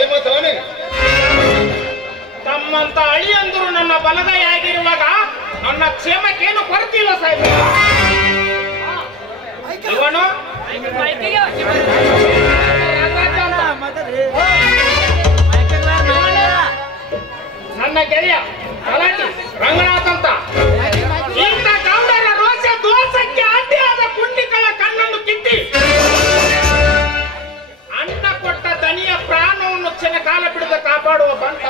ಕ್ಷೇಮ ತಾನೆ? ತಮ್ಮಂತ ಅಳಿಯಂದರು ನನ್ನ ಬಲಗೈ ಆಗಿರುವಾಗ ನನ್ನ ಕ್ಷೇಮಕ್ಕೇನು ಕೊರತಿಲ್ಲ ಸಾಹೇಬ. ಇವನು ನನ್ನ ಗೆಳೆಯ ಗಲಾಟೆ ರಂಗನಾಥ್ ಅಂತ. ಇಂಥ ಗೌಡರ ರೋಷ ದೋಷಕ್ಕೆ ಅಡ್ಡಿಯಾದ ಪುಂಡಿಗಳ ಕಣ್ಣನ್ನು ಕಿತ್ತಿ ಅನ್ನ ಕೊಟ್ಟ ದನಿಯ ಪ್ರಾಣವನ್ನು ಕ್ಷಣಕಾಲ ಬಿಡದ ಕಾಪಾಡುವ ಬಂಟ.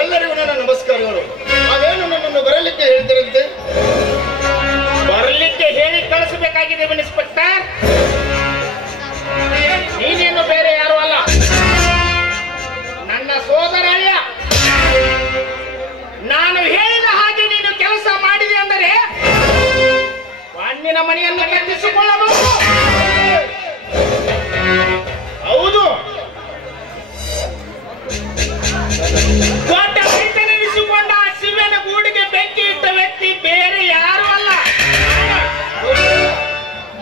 ಎಲ್ಲರಿಗೂ ನನ್ನ ನಮಸ್ಕಾರಗಳು. ಅವೇನು ನನ್ನನ್ನು ಬರಲಿಕ್ಕೆ ಹೇಳ್ತಿರಂತೆ? ಬರಲಿಕ್ಕೆ ಹೇಳಿ ಕಳಿಸಬೇಕಾಗಿದೆ ಇನ್ಸ್ಪೆಕ್ಟರ್. ನೀನೇನು ಬೇರೆ ಯಾರು ಅಲ್ಲ, ನನ್ನ ಸೋದರ ಅಳಿಯ. ನಾನು ಹೇಳಿದ ಹಾಗೆ ನೀನು ಕೆಲಸ ಮಾಡಿದೆ ಅಂದರೆ ಮಣ್ಣಿನ ಮನೆಯನ್ನು ಕಟ್ಟಿಸಿಕೊಳ್ಳಬಹುದು. ಹೌದು, ದೊಡ್ಡ ರೈತನೆನಿಸಿಕೊಂಡ ಶಿವನ ಗೂಡಿಗೆ ಬೆಂಕಿ ಇಟ್ಟ ವ್ಯಕ್ತಿ ಬೇರೆ ಯಾರು ಅಲ್ಲ.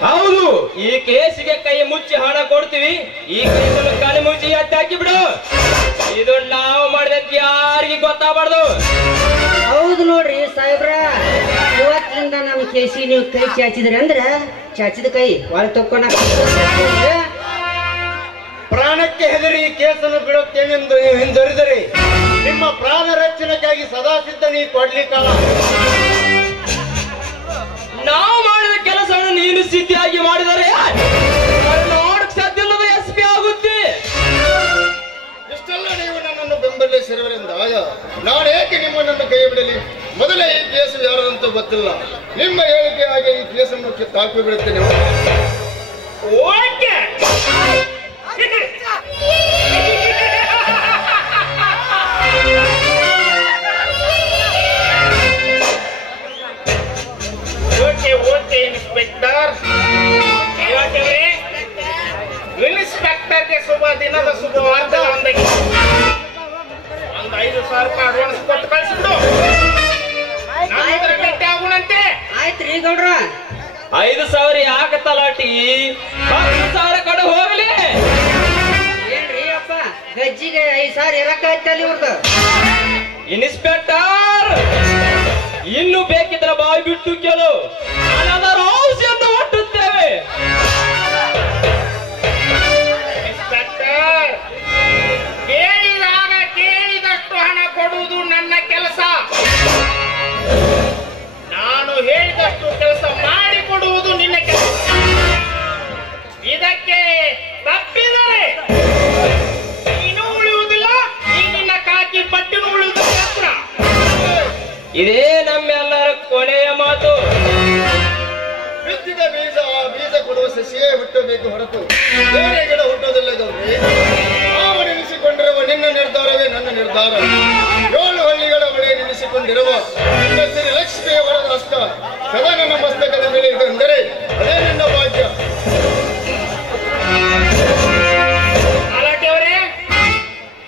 ಹೌದು, ಈ ಕೇಸಿಗೆ ಕೈ ಮುಚ್ಚಿ ಹಣ ಕೊಡ್ತೀವಿ. ಈ ಕೇಸನ್ನು ಕೈ ಮುಚ್ಚಿ ಎತ್ತಿ ಹಾಕಿ ಬಿಡು. ಇದು ನಾವು ಮಾಡಿದಂತ ಯಾರಿಗೆ ಗೊತ್ತಾಗಬಾರ್ದು. ಹೌದು ನೋಡ್ರಿ ಸಾಹೇಬ್ರ, ಇವತ್ತಿನಿಂದ ನಮ್ ಕೇಸಿ ನೀವು ಕೈ ಚಾಚಿದ್ರಿ ಅಂದ್ರ ಚಾಚಿದ ಕೈ ಒಳ ತಕ್ಕೊಂಡ ಪ್ರಾಣಕ್ಕೆ ಹೆದರಿ ಈ ಕೇಸನ್ನು ಬಿಡುತ್ತೇನೆಂದು ನೀವು ಹಿಂದರಿದರೆ ನಿಮ್ಮ ಪ್ರಾಣ ರಕ್ಷಣೆಗಾಗಿ ಸದಾ ಸಿದ್ಧ ನೀ ಕೊಡ್ಲಿಕ್ಕಲ್ಲ. ನಾವು ಮಾಡಿದ ಕೆಲಸವನ್ನು ನೀನು ಸಿದ್ಧಿಯಾಗಿ ಮಾಡಿದರೆ ನೋಡಕ್ ಸಾಧ್ಯ ಇಲ್ಲದ SP ಆಗುತ್ತೆ. ಇಷ್ಟೆಲ್ಲ ನೀವು ನನ್ನನ್ನು ಬೆಂಬಲಿಸಿರುವರೆಂದಾಗ ನಾನೇಕೆ ನಿಮ್ಮನ್ನು ಕೈ ಬಿಡಲಿ? ಮೊದಲೇ ಈ ಕೇಸು ಯಾರಂತೂ ಗೊತ್ತಿಲ್ಲ. ನಿಮ್ಮ ಹೇಳಿಕೆ ಹಾಗೆ ಈ ಕೇಸನ್ನು ಕಿತ್ತಾಕಿ ಬಿಡುತ್ತೇನೆ. Okay, okay inspector. ಇನ್ಸ್ಪೆಕ್ಟರ್ಗೆ ಶುಭ ದಿನದ ಶುಭವಾರ್ತೆ ಒಂದಕ್ಕೆ ಒಂದು 5,000 ರೂಪಾಯಿ ಅಡ್ವಾನ್ಸ್ ಕೊಟ್ಟು ಕಳಿಸಿಬಿಡು. ನಾನು ಭೇಟಿ ಆಗುಣಂತೆ. ಆಯ್ತ್ರಿ ಗೌಡ್ರ. 5,000 ಯಾಕೆ ತಲಾಟಿ? 10,000 ಕಡೆ ಹೋಗಲಿ. ಏನ್ರಿ ಅಪ್ಪ, ಗಜ್ಜಿಗೆ 5,000 ಇರಕ್ಕಾಯ್ತಲ್ಲ ಇವ್ರದ್ದು. ಇನ್ಸ್ಪೆಕ್ಟರ್, ಇನ್ನು ಬೇಕಿದ್ರೆ ಬಾಯಿ ಬಿಟ್ಟು ಕೇಳು. ಅದರ ಔಷಧಿಯನ್ನು ಒಟ್ಟುತ್ತೇವೆ. ಇನ್ಸ್ಪೆಕ್ಟರ್, ಕೇಳಿದಾಗ ಕೇಳಿದಷ್ಟು ಹಣ ಕೊಡುವುದು ನನ್ನ ಕೆಲಸ. ನಾನು ಹೇಳಿದಷ್ಟು ಕೆಲಸ ಮಾಡಿಕೊಡುವುದು ನಿನ್ನ ಕೆಲಸ. ಇದಕ್ಕೆ ತಪ್ಪಿದರೆ ನೀನು ಉಳಿಯುವುದಿಲ್ಲ, ಈ ನಿನ್ನ ಕಾಕಿ ಬಟ್ಟೆನೂ ಉಳಿಯುವುದಿಲ್ಲ. ಇದೇ ನಮ್ಮೆಲ್ಲರ ಕೊನೆಯ ಮಾತು. ಬಿತ್ತಿದ ಬೀಜ ಆ ಬೀಜ ಕೊಡುವ ಸಸಿಯೇ ಹುಟ್ಟಬೇಕು ಹೊರತು ಬೇರೆ ಗಿಡ ಹುಟ್ಟೋದಿಲ್ಲ ಗೌರಿ. ನೆನೆಸಿಕೊಂಡಿರುವ ನಿನ್ನ ನಿರ್ಧಾರವೇ ನನ್ನ ನಿರ್ಧಾರ. 7 ಹಳ್ಳಿಗಳ ಬಳಿ ನೆನೆಸಿಕೊಂಡಿರುವ ನಿನ್ನ ಸಿರಿ ಲಕ್ಷ್ಮಿಯ ವರದ ಹಸ್ತ ಸದಾ ನನ್ನ ಮಸ್ತಕದ ಮೇಲೆ ಇದೆ ಅಂದರೆ ಅದೇ ನಿನ್ನ ಭಾಗ್ಯ. ಗಲಾಟೆಯವರೇ,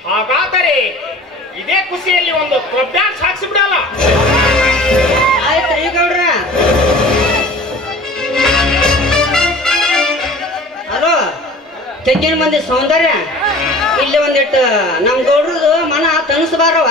ಹಾಗಾದರೆ ಇದೇ ಖುಷಿಯಲ್ಲಿ ಒಂದು ಡ್ಯಾನ್ಸ್ ಹಾಕ್ಸಿಬಿಡಲ್ಲ. ಆಯ್ತ್ರಿ ಗೌಡ್ರ. ಹಲೋ, ತೆಗ್ಗಿನ ಮಂದಿ ಸೌಂದರ್ಯ ಇಲ್ಲಿ ಒಂದಿಟ್ಟು ನಮ್ ಗೌಡ್ರದು ಮನ ತನಸ್ಬಾರವ.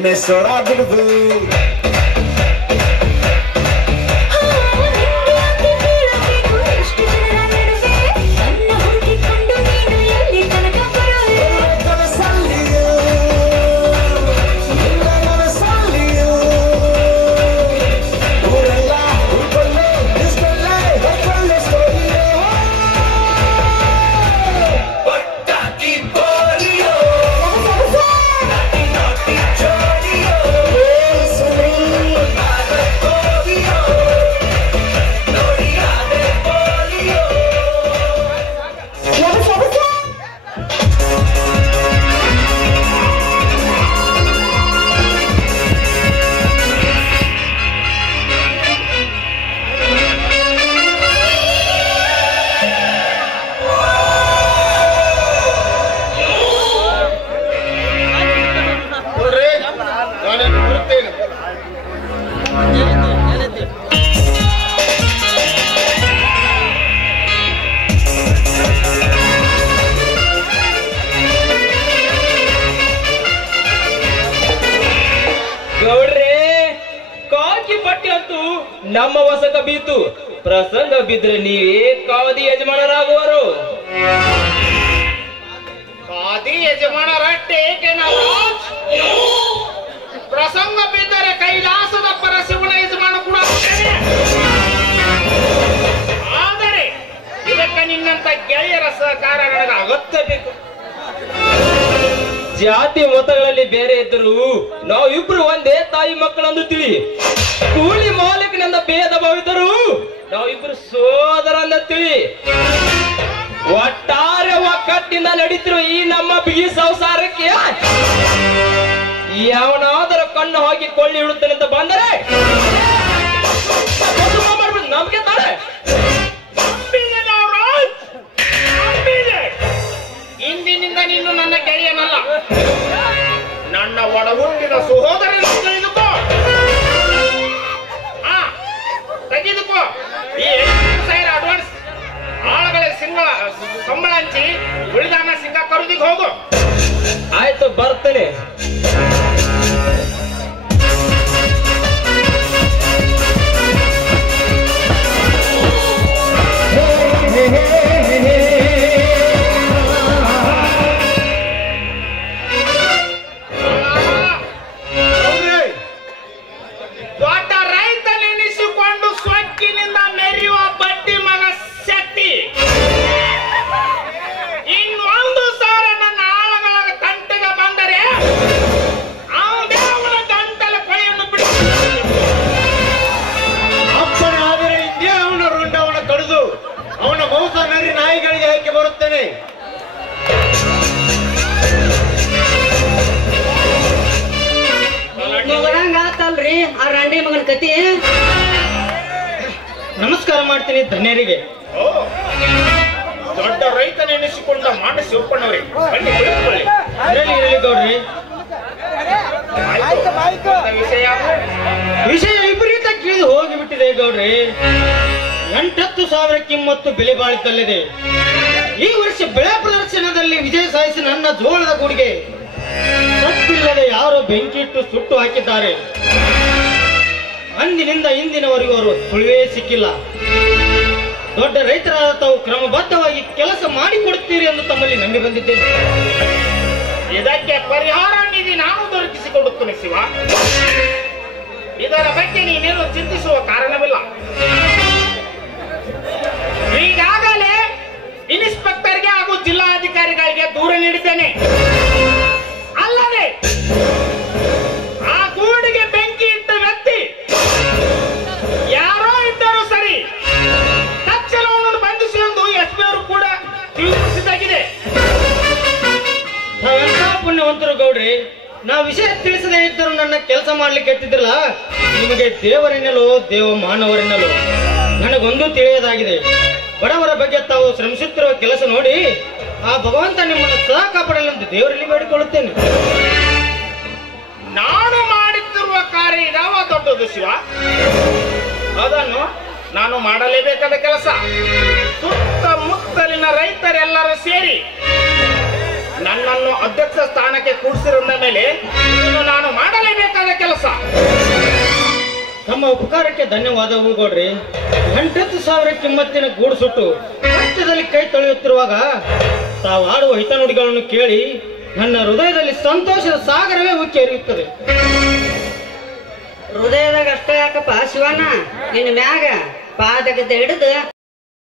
ಎಣ್ಣೆ ಸೊಡ ಬಿಡುದು ನಮ್ಮ ವಸಕ ಬೀತು ಪ್ರಸಂಗ ಬಿದ್ರೆ ನೀವೇ ಕಾದಿ ಯಜಮಾನರಾಗುವರು. ಕಾದಿ ಯಜಮಾನರಟ್ಟೆ ಪ್ರಸಂಗ ಬಿದ್ದರೆ ಕೈಲಾಸದ ಪರಶಿವನ ಯಜಮಾನ ಕೂಡ ಆದರೆ ಇದಕ್ಕೆ ನಿನ್ನಂತ ಗೆಳೆಯರ ಸಹಕಾರ ನನಗೆ ಅಗತ್ಯ ಬೇಕು. ಜಾತಿ ಮತಗಳಲ್ಲಿ ಬೇರೆ ಇದ್ದರು ನಾವಿಬ್ರು ಒಂದೇ ತಾಯಿ ಮಕ್ಕಳಂದು ತಿಳಿ. ಕೂಲಿ ಮಾಲೀಕನಿಂದ ಭೇದ ಭಾವಿದರು ನಾವಿಬ್ರು ಸೋದರ ಅಂದ ತಿಳಿ. ಒಟ್ಟಾರೆ ಒಕ್ಕಟ್ಟಿಂದ ನಡೀತಿರುವ ಈ ನಮ್ಮ ಬಿಗಿ ಸಂಸಾರಕ್ಕೆ ಯಾವನಾದರೂ ಕಣ್ಣು ಹಾಕಿ ಕೊಳ್ಳಿ ಇಡುತ್ತಾನೆ ಅಂತ ಬಂದರೆ ಮಾಡ್ಬಿಟ್ಟು ನಮ್ಗೆ ತಾಳೆ. ಇಂದಿನಿಂದ ನೀನು ನನ್ನ ಗೆಳೆಯನಲ್ಲ, ನನ್ನ ಒಡ ಹುಟ್ಟಿದ ಸಹೋದರ ತೆಗೆದುಕೋ. ತೆಗೆದುಕೋ ಈ 5,000 ಅಡ್ವಾನ್ಸ್ ಆಳುಗಳ ಸಂಬಳ ಹಂಚಿ ಉಳಿದಾನ ಸಿಂಗ ಖರೀದಿಗೆ ಹೋಗು. ಆಯ್ತು ಬರ್ತೇನೆ. ದೊಡ್ಡ ರೈತನೆನಿಸಿಕೊಂಡು ಸ್ವಕ್ಕಿನಿಂದ ಮೆರೆಯುವ ಬಡ್ಡಿ ಮಗ ಶಕ್ತಿ ಇನ್ನೊಂದು ಸಾರ ನನ್ನ ಆಳುಗಳ ಕಂಟಿಗೆ ಬಂದರೆ ಅವನ ಗಂಟಲ ಕೈಯನ್ನು ಬಿಡಿಸುತ್ತಾನೆ. ಅಪ್ಪನಾದರೆ ಇದೇ ಅವನ ರುಂಡವನ ಕಡಿದು ಅವನ ಮೌಸ ನರಿ ನಾಯಿಗಳಿಗೆ ಹಾಕಿ ಬರುತ್ತೇನೆ. ಆತಲ್ರಿ ಆ ರಂಡಿ ಮಗನ ಕತಿ. ನಮಸ್ಕಾರ ಮಾಡ್ತೀನಿ ಧನ್ಯರಿಗೆ. ದೊಡ್ಡ ರೈತನೆನಿಸಿಕೊಂಡ ಮಾಡ ಶಿವಪ್ಪನವರೇ ಬನ್ನಿ ಕುಳಿತುಕೊಳ್ಳಿ. ಇರಲಿ ಗೌಡ್ರಿ. ವಿಷಯ ವಿಪರೀತ ಕೇಳಿ ಹೋಗಿಬಿಟ್ಟಿದೆ ಗೌಡ್ರಿ. 8,000 ಕಿಮ್ಮತ್ತು ಬೆಲೆ ಬಾಳುತ್ತಲ್ಲಿದೆ. ಈ ವರ್ಷ ಬೆಳೆ ಪ್ರದರ್ಶನದಲ್ಲಿ ವಿಜಯ ಸಾಧಿಸಿ ನನ್ನ ಜೋಳದ ಗೂಡಿಗೆ ಸತ್ತಿಲ್ಲದೆ ಯಾರೋ ಬೆಂಕಿಯಿಟ್ಟು ಸುಟ್ಟು ಹಾಕಿದ್ದಾರೆ. ಅಂದಿನಿಂದ ಇಂದಿನವರೆಗೂ ಅವರು ಸುಳಿವೇ ಸಿಕ್ಕಿಲ್ಲ. ದೊಡ್ಡ ರೈತರಾದ ತಾವು ಕ್ರಮಬದ್ಧವಾಗಿ ಕೆಲಸ ಮಾಡಿಕೊಡುತ್ತೀರಿ ಎಂದು ತಮ್ಮಲ್ಲಿ ನಂಬಿ ಬಂದಿದ್ದೇನೆ. ಇದಕ್ಕೆ ಪರಿಹಾರ ನಿಧಿ ನಾನು ದೊರಕಿಸಿಕೊಡುತ್ತೇನೆ ಶಿವ. ಇದರ ಬಗ್ಗೆ ನೀನೇನು ಚಿಂತಿಸುವ ಕಾರಣವಿಲ್ಲ. ಈಗಾಗಲೇ ಇನ್ಸ್ಪೆಕ್ಟರ್ಗೆ ಹಾಗೂ ಜಿಲ್ಲಾಧಿಕಾರಿಗಳಿಗೆ ದೂರ ನೀಡಿದ್ದೇನೆ. ಅಲ್ಲದೆ ಆ ಗೂಡಿಗೆ ಬೆಂಕಿ ಇಟ್ಟ ವ್ಯಕ್ತಿ ಯಾರೋ ಇದ್ದರೂ ಸರಿ ತಕ್ಷಣ ಅವನನ್ನು ಬಂಧಿಸಿ ಎಂದು ಎಸ್ಪಿ ಅವರು ಕೂಡ ತಿಳಿಸಿದಾಗಿದೆ. ನಾವೆಂತ ಪುಣ್ಯವಂತರು ಗೌಡ್ರಿ. ನಾವು ವಿಷಯ ತಿಳಿಸದೇ ಇದ್ದರೂ ನನ್ನ ಕೆಲಸ ಮಾಡ್ಲಿಕ್ಕೆ ಎತ್ತಿದ್ರಲ್ಲ, ನಿಮಗೆ ದೇವರೆನ್ನಲು ದೇವ ಮಾನವರೆನ್ನಲು ನನಗೊಂದು ತಿಳಿಯದಾಗಿದೆ. ಬಡವರ ಬಗ್ಗೆ ತಾವು ಶ್ರಮಿಸುತ್ತಿರುವ ಕೆಲಸ ನೋಡಿ ಆ ಭಗವಂತ ನಿಮ್ಮನ್ನು ಸದಾ ಕಾಪಾಡಲೆಂದು ದೇವರಲ್ಲಿ ಬೇಡಿಕೊಳ್ಳುತ್ತೇನೆ. ನಾನು ಮಾಡುತ್ತಿರುವ ಕಾರ್ಯ ಯಾವ ದೊಡ್ಡದು ಶಿವ? ಅದನ್ನು ನಾನು ಮಾಡಲೇಬೇಕಾದ ಕೆಲಸ. ಸುತ್ತಮುತ್ತಲಿನ ರೈತರೆಲ್ಲರೂ ಸೇರಿ ನನ್ನನ್ನು ಅಧ್ಯಕ್ಷ ಸ್ಥಾನಕ್ಕೆ ಕೂಡಿಸಿರುವ ಮೇಲೆ ನಾನು ಮಾಡಲೇಬೇಕು. ತಮ್ಮ ಉಪಕಾರಕ್ಕೆ ಧನ್ಯವಾದವು ಗೌಡ್ರಿ. 8,000 ಕಿಮ್ಮತ್ತಿನ ಗೂಡು ಸುಟ್ಟು ಕಷ್ಟದಲ್ಲಿ ಕೈ ತೊಳೆಯುತ್ತಿರುವಾಗ ತಾವು ಆಡುವ ಹಿತನುಡಿಗಳನ್ನು ಕೇಳಿ ನನ್ನ ಹೃದಯದಲ್ಲಿ ಸಂತೋಷದ ಸಾಗರವೇ ಉಕ್ಕಿ ಹರಿಯುತ್ತದೆ. ಹೃದಯದಾಗ ಅಷ್ಟೇ ಯಾಕಪ್ಪ ಶಿವಣ್ಣ, ನಿನ್ನ ಮ್ಯಾಗ ಪಾದಗದ್ದೆ ಹಿಡಿದು